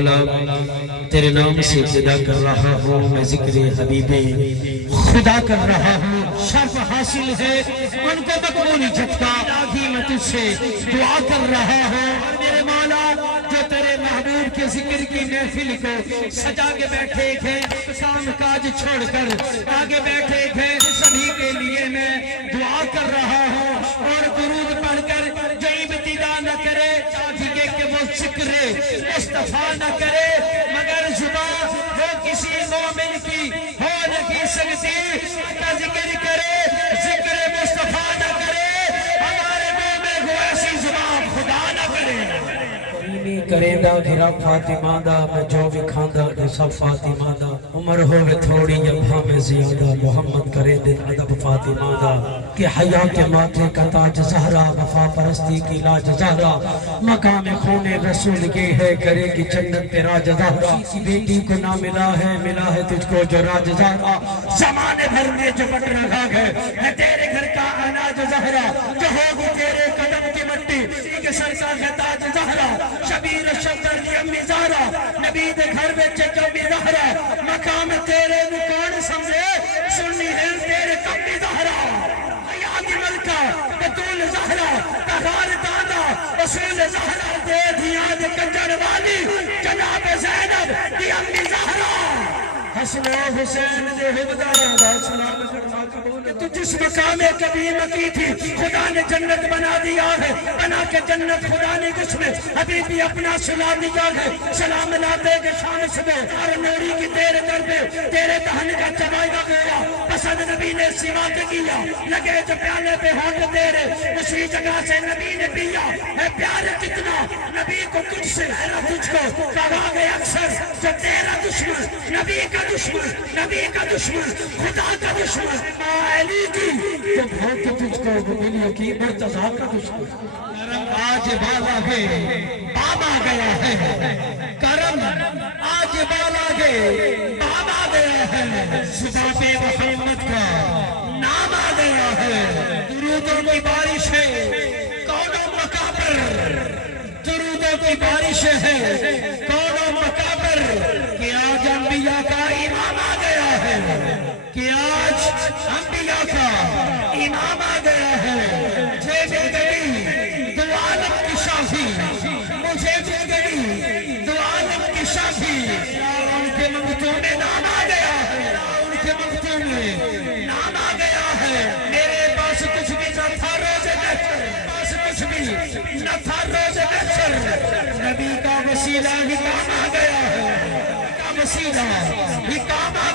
مولا تیرے نام سے ابتدا کر رہا ہوں، میں ذکر حبیب خدا کر رہا ہوں۔ شرف حاصل ہے ان کو مقبول جھٹکا، الہی میں تجھ سے دعا کر رہا ہوں۔ میرے مولا جو تیرے محبوب کے ذکر کی محفل کو سجا کے بیٹھے تھے، کام کاج چھوڑ کر آگے بیٹھے تھے، سبھی کے لیے میں دعا کر رہا ہوں۔ اور درود پڑھ کر جو ابتدا نہ کرے چاہیے کہ وہ ذکر مصطفیٰ نہ کرے، مگر زبان وہ کسی مومن کی ہو نہیں سکتی کا ذکر کرے، ذکر مصطفیٰ نہ کرے، ہمارے منہ میں وہ ایسی زبان خدا نہ کرے۔ کرے دا گھرا فاطمہ دا، میں جو بھی کھاندہ دے سب فاطمہ دا، عمر ہوئے تھوڑی جبھا میں زیادہ، محمد کرے دے ادب فاطمہ دا، کہ حیا کے ماتھے کا تاج زہرا، وفا پرستی کی لاج زہرا، مقام خون رسول یہ ہے کرے گی جنت پہ راج زہرا، بیٹی کو نہ ملا ہے تجھ کو جو راج زہرا، زمانے بھر میں جو بٹ رہا ہے تیرے گھر کا اناج زہرا، جو ہوگی تیرے قدم کی مٹی کے سر کا ہے تاج زہرا، شبیر شبدر کی امی زہرا، نبی دے گھر میں چچمی زہرا، مقام تیرے نکون سمجھے سنی ہے تیرے کمی زہرا، حیاتی ملکہ بطول زہرا، تغار دادا رسول زہرا، دے دیاد کنجر والی جناب زینب کی امی زہرا، حسن و حسین دے حبدارہ سلام کرنا قبول تو جس مقام کبھی مکی تھی خدا نے جنت بنا دیا ہے، بنا کے جنت خدا نے جس میں حبیبی اپنا سلا دیا ہے، سلام لاتے کے شان سے اور نوری کی تیرے در پہ تیرے دہن کا چبائیہ گیا، پسند نبی نے سوا کے کیا، لگے جو پیالے پہ ہاتھ تیرے اسی جگہ سے نبی نے پیا ہے، پیار کتنا نبی کو تجھ سے ہے تجھ کو کہا گیا اکثر، جو تیرا دشمن نبی کا دشمن، نبی کا دشمن، خدا کا دشمن، علی کی جو بھوک تجھ کو ملی کی مرتضیٰ کا دشمن، آج بالا گئے بابا گیا ہے، کرم آج بالا گئے بابا گیا ہے، صبح پہ محمد کا نام آ گیا ہے، درودوں کی بارش ہے کونوں مقابر، درودوں کی بارش ہے کونوں مقابر، کہ آج انبیاء کا امام آ گیا ہے، کہ آج انبیاء کا امام آ گیا ہے، مجھے بھی گئی دو عالم کی شافی، مجھے بھی گئی دو عالم کی شافی، ان کے منگتوں میں نام آ گیا ہے، ان کے منگتوں میں نام آ گیا ہے، میرے پاس کچھ بھی نہ تھا روز محشر، پاس کچھ بھی نہ تھا روز محشر، نبی کا وسیلہ ہی کام آ گیا ہے، وسیلہ ہی کام آ